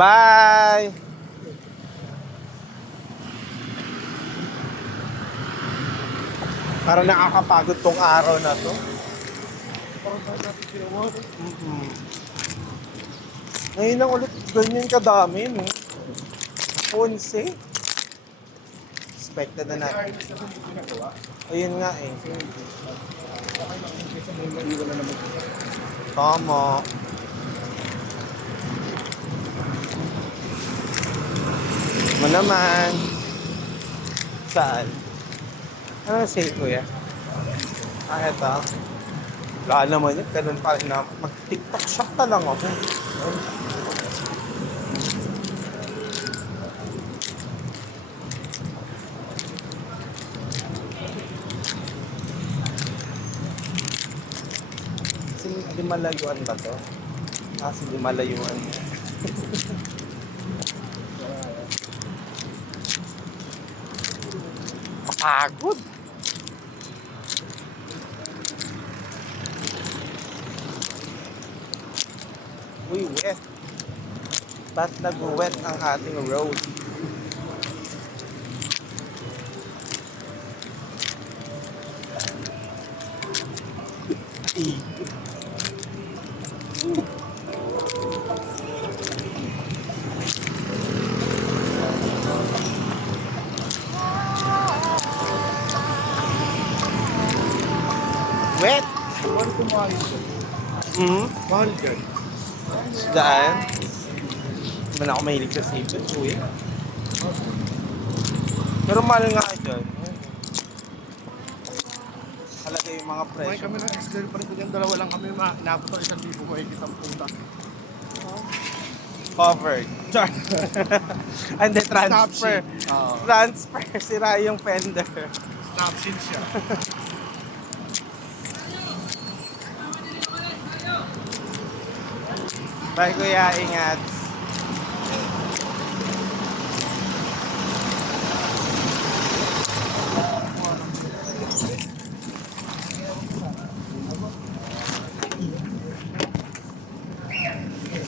Bye! Parang nakakapagod tong araw na to. Parang saan natin ginawa. Ngayon lang ulit ganyan kadami, no? 11. Expected na natin. Ayun nga eh. Tama. Mo naman. Saan? Ano say kuya? Eto. Wala naman yun. Ganun pa rin na. Mag-TikTok shop na lang ako. Kasi di malayuan ba to? Kasi di malayuan niya. Kapagod. Uy, wet. Ba't nag-wet ang ating road? Wet? Mahal kumain dyan. Mahal dyan. Daan? Di ba na ako mahilig sa seafood, uy? Pero mahal nga dyan. Halaga yung mga Kumain presyo. kami ng ex-girlfriend ko dyan. Dalawa lang kami. Naabot ang 1,000 ko. Kitang puta. Covered. Char. Hindi, transfer. Snapshot. Oo. Transfer. Sira yung fender. Snapshot siya. Bye kuya, ingat.